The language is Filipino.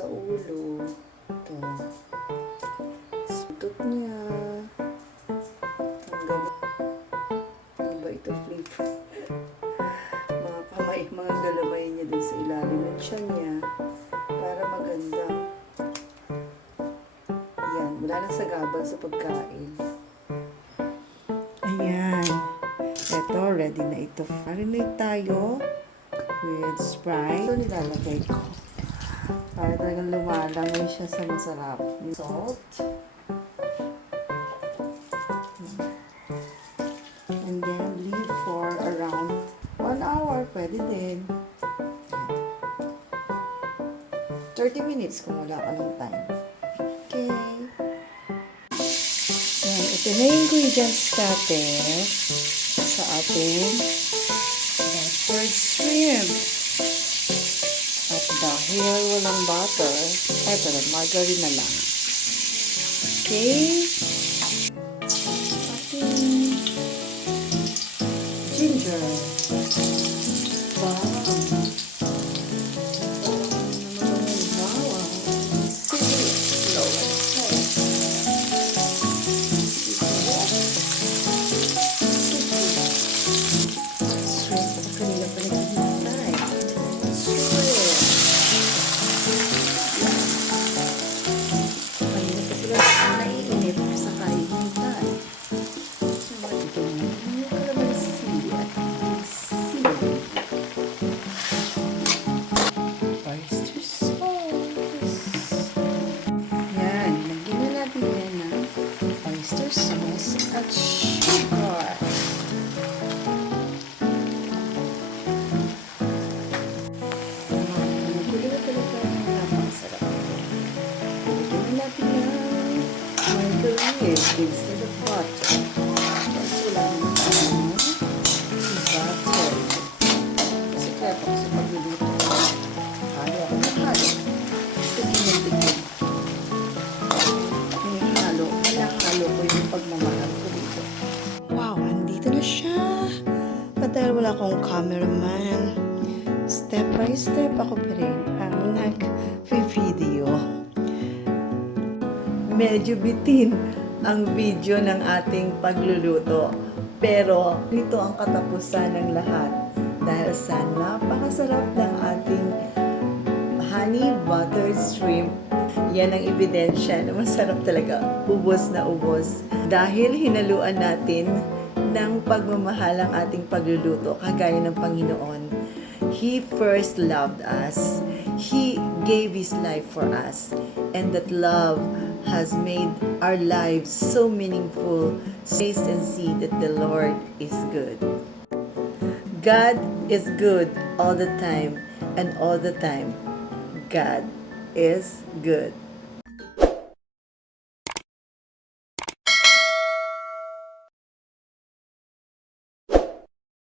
sa ulo. Ito. Sutot niya. Ang ganda. Ano ba ito? Flip. Mga kamay, mga galamay niya dun sa ilalim ng tiyan niya. Para maganda. Yan. Wala nang sagabal sa pagkain. Ayan. Ito, ready na ito. Marinate tayo with Sprite. Ito nilalagay ko. Para talagang lumalangoy siya sa masarap. Salt. And then, leave for around 1 hour. Pwede din. 30 minutes kung wala ka ng time. Okay. Yan. Ito na yung ingredients natin sa ating buttered shrimp. At dahil walang butter, eto na, margarine na lang. Okay. Ating ginger. Wow. At sugar. Nagulo na talaga ang napakasarap. Lagyan na natin ng margarine instead of butter. Tapos wala naman butter. Kasi kaya pa sa pagluluto. Halo ako na halo. Gusto kinagdigin. Halo. Kaya halo ko yung pagmamahal ko dito. Wow, andito na siya. At dahil wala akong cameraman, step by step ako pa rin ang nag-video. Medyo bitin ang video ng ating pagluluto. Pero ito ang katapusan ng lahat dahil sa napakasarap ng ating honey buttered shrimp. Yan ang ebidensya na masarap talaga. Ubos na ubos. Dahil hinaluan natin ng pagmamahal ang ating pagluluto, kagaya ng Panginoon. He first loved us. He gave His life for us. And that love has made our lives so meaningful. Taste and see that the Lord is good. God is good all the time. And all the time, God is good.